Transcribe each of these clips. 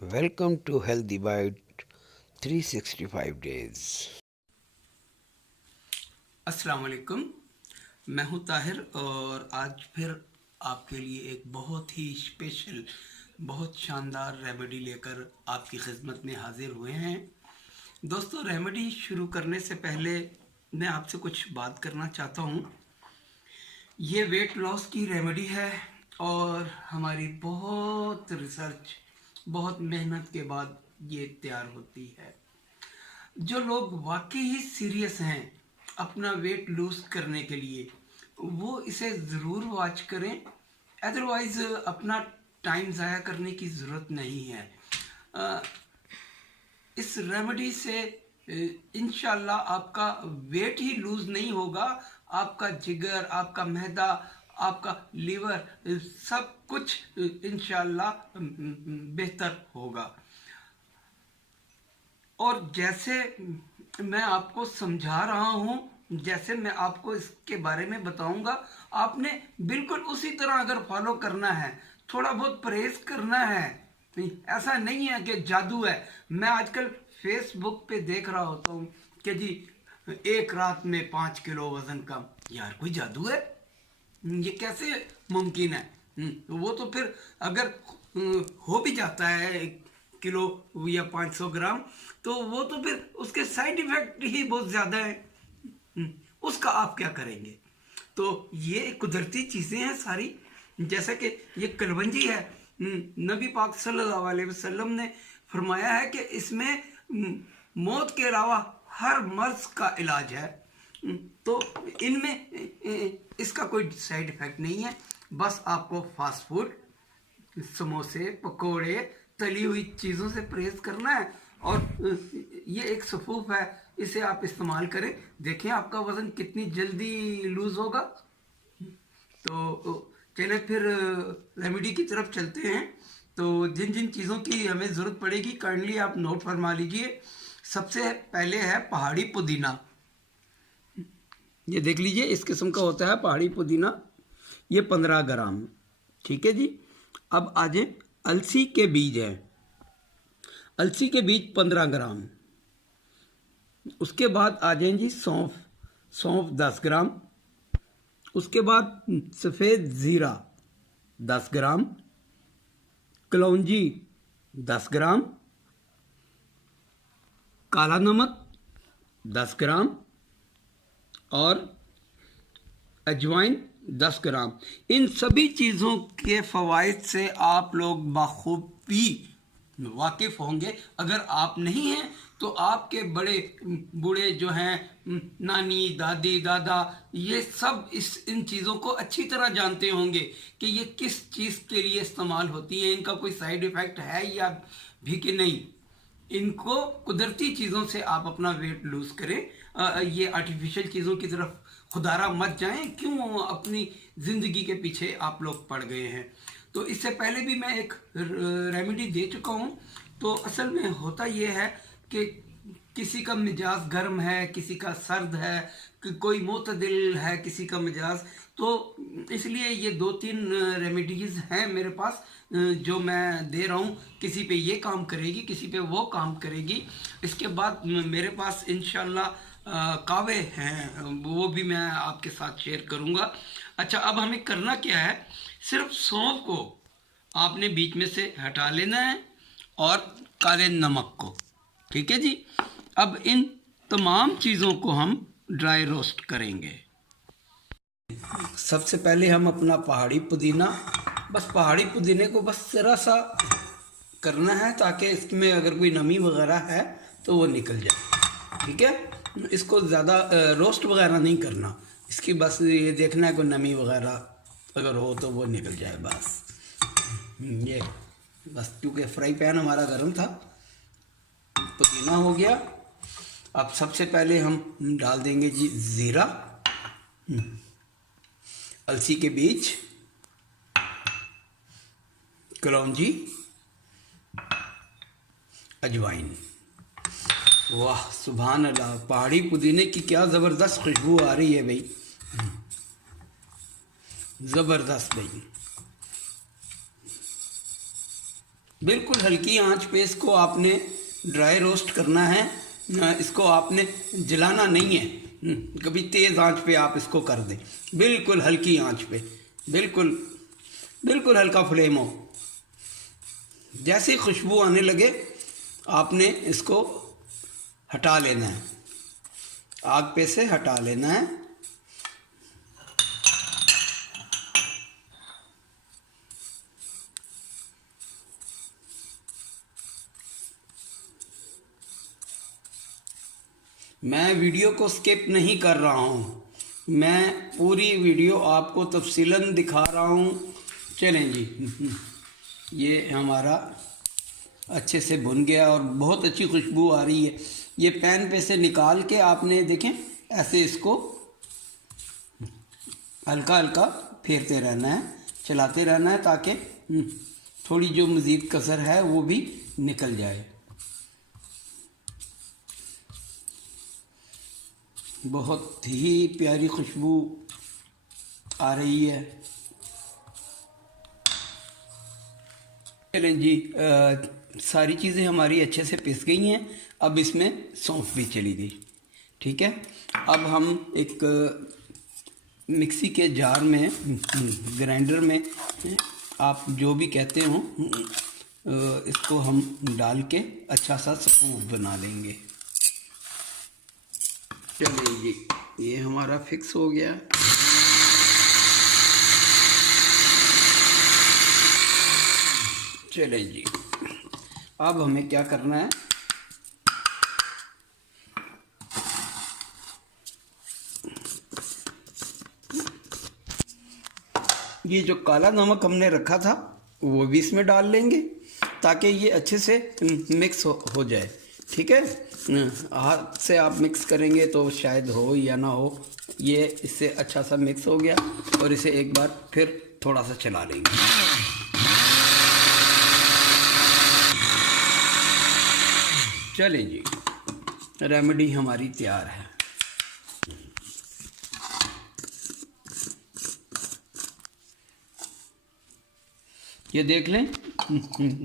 Welcome to healthy bite 365 days. अस्सलाम वालेकुम। मैं हूं ताहिर और आज फिर आपके लिए एक बहुत ही स्पेशल, बहुत शानदार रेमेडी लेकर आपकी खिदमत में हाजिर हुए हैं। दोस्तों, रेमेडी शुरू करने से पहले मैं आपसे कुछ बात करना चाहता हूं। ये वेट लॉस की रेमेडी है और हमारी बहुत रिसर्च, बहुत मेहनत के बाद ये तैयार होती है। जो लोग वाकई ही सीरियस हैं अपना वेट लूज करने के लिए, वो इसे ज़रूर वॉच करें। अदरवाइज़ अपना टाइम ज़ाया करने की ज़रूरत नहीं है। अ, इस रेमेडी से इंशाल्लाह आपका वेट ही लूज नहीं होगा, आपका जिगर, आपका मैदा, आपका लीवर, सब कुछ इंशाल्लाह बेहतर होगा। और जैसे मैं आपको समझा रहा हूँ, जैसे मैं आपको इसके बारे में बताऊंगा, आपने बिल्कुल उसी तरह अगर फॉलो करना है, थोड़ा बहुत परहेज करना है। नहीं, ऐसा नहीं है कि जादू है। मैं आजकल फेसबुक पे देख रहा होता हूँ कि जी एक रात में 5 किलो वजन कम। यार कोई जादू है? ये कैसे मुमकिन है? वो तो फिर अगर हो भी जाता है 1 किलो या 500 ग्राम, तो वो तो फिर उसके साइड इफेक्ट ही बहुत ज़्यादा है। उसका आप क्या करेंगे? तो ये कुदरती चीज़ें हैं सारी। जैसे कि ये कलवंजी है, नबी पाक सल्लल्लाहु अलैहि वसल्लम ने फरमाया है कि इसमें मौत के अलावा हर मर्ज का इलाज है। तो इनमें इसका कोई साइड इफेक्ट नहीं है। बस आपको फास्ट फूड, समोसे, पकोड़े, तली हुई चीज़ों से परहेज करना है। और ये एक सफूफ है, इसे आप इस्तेमाल करें, देखें आपका वज़न कितनी जल्दी लूज़ होगा। तो चलिए फिर रेमेडी की तरफ चलते हैं। तो जिन जिन चीज़ों की हमें ज़रूरत पड़ेगी काइंडली आप नोट फरमा लीजिए। सबसे पहले है पहाड़ी पुदीना। ये देख लीजिए, इस किस्म का होता है पहाड़ी पुदीना। ये 15 ग्राम। ठीक है जी। अब आ जाए, अलसी के बीज है। अलसी के बीज 15 ग्राम। उसके बाद आ जाए जी सौंफ। सौंफ 10 ग्राम। उसके बाद सफ़ेद ज़ीरा 10 ग्राम। कलौंजी 10 ग्राम। काला नमक 10 ग्राम। और अजवाइन 10 ग्राम। इन सभी चीज़ों के फ़वाइद से आप लोग बखूबी वाकिफ़ होंगे। अगर आप नहीं हैं तो आपके बड़े बूढ़े जो हैं, नानी, दादी, दादा, ये सब इन चीज़ों को अच्छी तरह जानते होंगे कि ये किस चीज़ के लिए इस्तेमाल होती हैं, इनका कोई साइड इफ़ेक्ट है या भी कि नहीं। इनको कुदरती चीज़ों से आप अपना वेट लूज़ करें। ये आर्टिफिशियल चीज़ों की तरफ खुदारा मत जाएं। क्यों अपनी ज़िंदगी के पीछे आप लोग पड़ गए हैं? तो इससे पहले भी मैं एक रेमेडी दे चुका हूँ। तो असल में होता ये है कि किसी का मिजाज गर्म है, किसी का सर्द है, कोई मोतदिल है, किसी का मिजाज। तो इसलिए ये 2-3 रेमेडीज़ हैं मेरे पास जो मैं दे रहा हूँ। किसी पे ये काम करेगी, किसी पे वो काम करेगी। इसके बाद मेरे पास इंशाल्लाह कावे हैं, वो भी मैं आपके साथ शेयर करूँगा। अच्छा, अब हमें करना क्या है? सिर्फ सौंफ को आपने बीच में से हटा लेना है और काले नमक को। ठीक है जी। अब इन तमाम चीज़ों को हम ड्राई रोस्ट करेंगे। सबसे पहले हम अपना पहाड़ी पुदीना, बस पहाड़ी पुदीने को बस ज़रा सा करना है ताकि इसमें अगर कोई नमी वगैरह है तो वो निकल जाए। ठीक है, इसको ज़्यादा रोस्ट वगैरह नहीं करना, इसकी बस ये देखना है कोई नमी वगैरह अगर हो तो वो निकल जाए बस। ये बस, क्योंकि फ्राई पैन हमारा गर्म था। पुदीना हो गया। अब सबसे पहले हम डाल देंगे जी ज़ीरा, अलसी के बीज, कलौंजी, अजवाइन। वाह सुभान अल्लाह, पहाड़ी पुदीने की क्या ज़बरदस्त खुशबू आ रही है भाई, ज़बरदस्त भाई। बिल्कुल हल्की आंच पे इसको आपने ड्राई रोस्ट करना है। इसको आपने जलाना नहीं है। कभी तेज़ आंच पे आप इसको कर दें, बिल्कुल हल्की आंच पे, बिल्कुल बिल्कुल हल्का फ्लेम हो। जैसे ही खुशबू आने लगे आपने इसको हटा लेना है, आग पे से हटा लेना है। मैं वीडियो को स्किप नहीं कर रहा हूँ, मैं पूरी वीडियो आपको तफसीलन दिखा रहा हूँ। चलें जी, ये हमारा अच्छे से भुन गया और बहुत अच्छी खुशबू आ रही है। ये पैन पे से निकाल के आपने देखें ऐसे इसको हल्का हल्का फेरते रहना है, चलाते रहना है, ताकि थोड़ी जो मज़ीद कसर है वो भी निकल जाए। बहुत ही प्यारी खुशबू आ रही है। चलें जी, सारी चीज़ें हमारी अच्छे से पिस गई हैं। अब इसमें सौंफ भी चली गई, ठीक है। अब हम एक मिक्सी के जार में, ग्राइंडर में, आप जो भी कहते हो, इसको हम डाल के अच्छा सा सपूफ बना लेंगे। चलिए जी, ये हमारा फिक्स हो गया। चलिए जी, अब हमें क्या करना है, ये जो काला नमक हमने रखा था वो भी इसमें डाल लेंगे, ताकि ये अच्छे से मिक्स हो जाए, ठीक है। हाथ से आप मिक्स करेंगे तो शायद हो या ना हो, ये इससे अच्छा सा मिक्स हो गया। और इसे एक बार फिर थोड़ा सा चला लेंगे। चलिए जी, रेमेडी हमारी तैयार है। ये देख लें,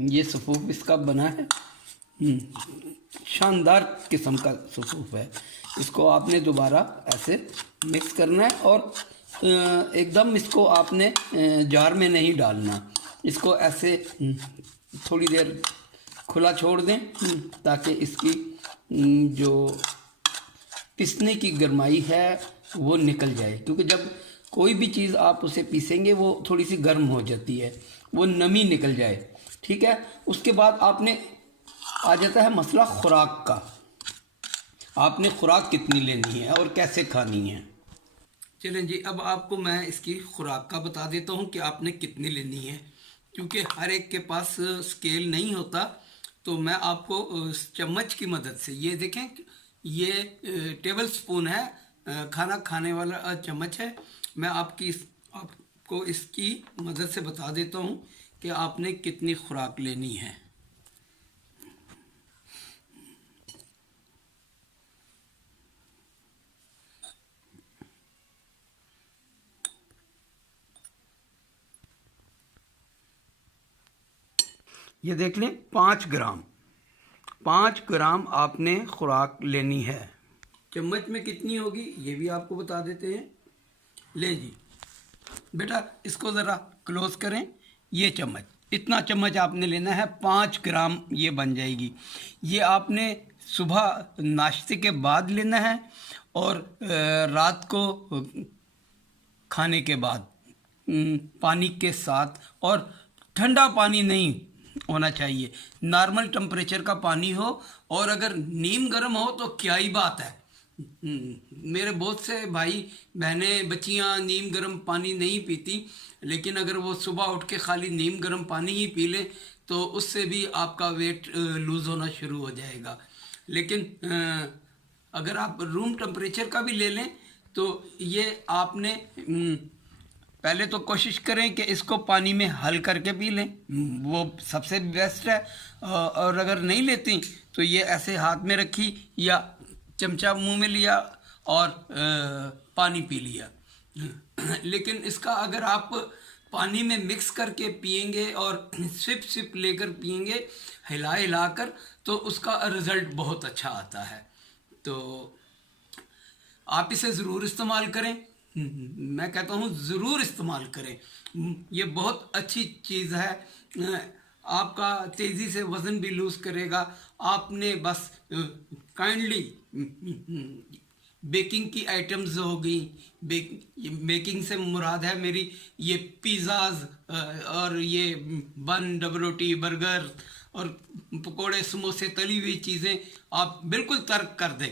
ये सफ़ूफ इसका बना है, शानदार किस्म का सफ़ूफ है। इसको आपने दोबारा ऐसे मिक्स करना है और एकदम इसको आपने जार में नहीं डालना, इसको ऐसे थोड़ी देर खुला छोड़ दें, ताकि इसकी जो पिसने की गरमाई है वो निकल जाए। क्योंकि जब कोई भी चीज़ आप उसे पीसेंगे वो थोड़ी सी गर्म हो जाती है, वो नमी निकल जाए, ठीक है। उसके बाद आपने आ जाता है मसला खुराक का, आपने खुराक कितनी लेनी है और कैसे खानी है। चलें जी, अब आपको मैं इसकी खुराक का बता देता हूँ कि आपने कितनी लेनी है, क्योंकि हर एक के पास स्केल नहीं होता। तो मैं आपको चम्मच की मदद से, ये देखें, ये टेबल स्पून है, खाना खाने वाला चम्मच है। मैं आपको इसकी मदद से बता देता हूँ कि आपने कितनी खुराक लेनी है। ये देख लें, 5 ग्राम आपने खुराक लेनी है। चम्मच में कितनी होगी ये भी आपको बता देते हैं। ले जी बेटा, इसको ज़रा क्लोज करें। ये चम्मच, इतना चम्मच आपने लेना है, 5 ग्राम ये बन जाएगी। ये आपने सुबह नाश्ते के बाद लेना है और रात को खाने के बाद पानी के साथ, और ठंडा पानी नहीं होना चाहिए, नॉर्मल टेम्परेचर का पानी हो। और अगर नीम गर्म हो तो क्या ही बात है। मेरे बहुत से भाई बहनें बच्चियां नीम गर्म पानी नहीं पीती, लेकिन अगर वो सुबह उठ के खाली नीम गर्म पानी ही पी लें तो उससे भी आपका वेट लूज़ होना शुरू हो जाएगा। लेकिन अगर आप रूम टेम्परेचर का भी ले लें तो ये आपने पहले तो कोशिश करें कि इसको पानी में हल करके पी लें, वो सबसे बेस्ट है। और अगर नहीं लेती तो ये ऐसे हाथ में रखी या चमचा मुंह में लिया और पानी पी लिया। लेकिन इसका अगर आप पानी में मिक्स करके पिएंगे और सिप सिप लेकर पिएंगे हिला हिलाकर, तो उसका रिज़ल्ट बहुत अच्छा आता है। तो आप इसे ज़रूर इस्तेमाल करें। मैं कहता हूँ ज़रूर इस्तेमाल करें, ये बहुत अच्छी चीज़ है। आपका तेज़ी से वज़न भी लूज़ करेगा। आपने बस काइंडली बेकिंग की आइटम्स हो गई, बेकिंग से मुराद है मेरी ये पिज़्ज़ाज़ और ये बन, डबल रोटी, बर्गर और पकोड़े, समोसे, तली हुई चीज़ें आप बिल्कुल तर्क कर दें।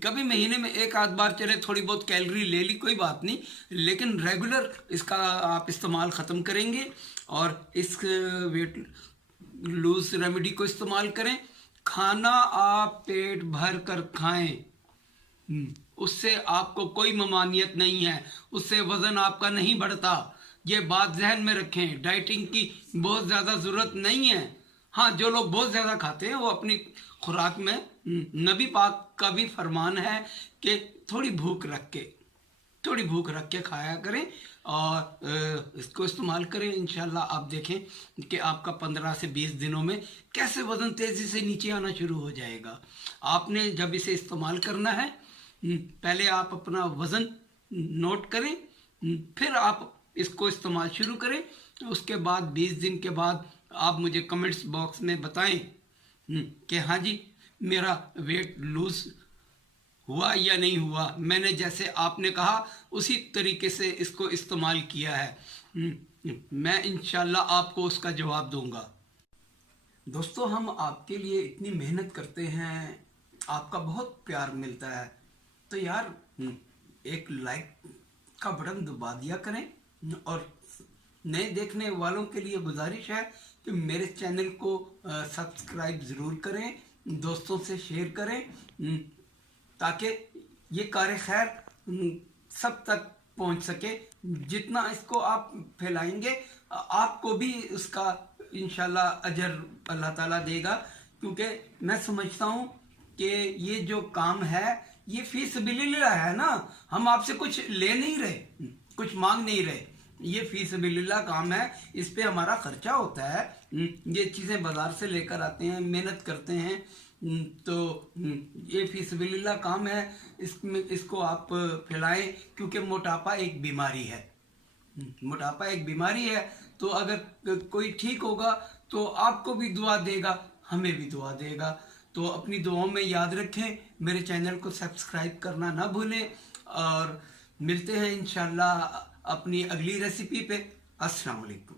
कभी महीने में एक आध बार चले, थोड़ी बहुत कैलोरी ले ली, कोई बात नहीं, लेकिन रेगुलर इसका आप इस्तेमाल ख़त्म करेंगे और इस वेट लूज रेमेडी को इस्तेमाल करें। खाना आप पेट भर कर खाएं, उससे आपको कोई ममानियत नहीं है, उससे वज़न आपका नहीं बढ़ता। ये बात जहन में रखें। डाइटिंग की बहुत ज़्यादा ज़रूरत नहीं है। हाँ, जो लोग बहुत ज़्यादा खाते हैं वो अपनी खुराक में, नबी पाक का भी फरमान है कि थोड़ी भूख रख के खाया करें और इसको इस्तेमाल करें। इंशाल्लाह आप देखें कि आपका 15 से 20 दिनों में कैसे वज़न तेज़ी से नीचे आना शुरू हो जाएगा। आपने जब इसे इस्तेमाल करना है, पहले आप अपना वज़न नोट करें, फिर आप इसको इस्तेमाल शुरू करें। उसके बाद 20 दिन के बाद आप मुझे कमेंट्स बॉक्स में बताएं कि हाँ जी, मेरा वेट लूज़ हुआ या नहीं हुआ, मैंने जैसे आपने कहा उसी तरीके से इसको इस्तेमाल किया है। मैं इंशाल्लाह आपको उसका जवाब दूंगा। दोस्तों, हम आपके लिए इतनी मेहनत करते हैं, आपका बहुत प्यार मिलता है, तो यार एक लाइक का बटन दबा दिया करें। और नए देखने वालों के लिए गुजारिश है कि मेरे चैनल को सब्सक्राइब ज़रूर करें, दोस्तों से शेयर करें, ताकि ये कार्य खैर सब तक पहुंच सके। जितना इसको आप फैलाएंगे आपको भी उसका इंशाल्लाह अजर अल्लाह ताला देगा, क्योंकि मैं समझता हूँ कि ये जो काम है ये फी सबिलिल्लाह है ना। हम आपसे कुछ ले नहीं रहे, कुछ मांग नहीं रहे, ये फी सबिलिल्लाह काम है, इस पे हमारा खर्चा होता है। ये चीज़ें बाज़ार से लेकर आते हैं, मेहनत करते हैं, तो ये फी सबिलिल्लाह काम है। इसको आप फैलाएं, क्योंकि मोटापा एक बीमारी है। मोटापा एक बीमारी है, तो अगर कोई ठीक होगा तो आपको भी दुआ देगा, हमें भी दुआ देगा। तो अपनी दुआओं में याद रखें, मेरे चैनल को सब्सक्राइब करना ना भूलें और मिलते हैं इंशाल्लाह अपनी अगली रेसिपी पे। अस्सलाम वालेकुम।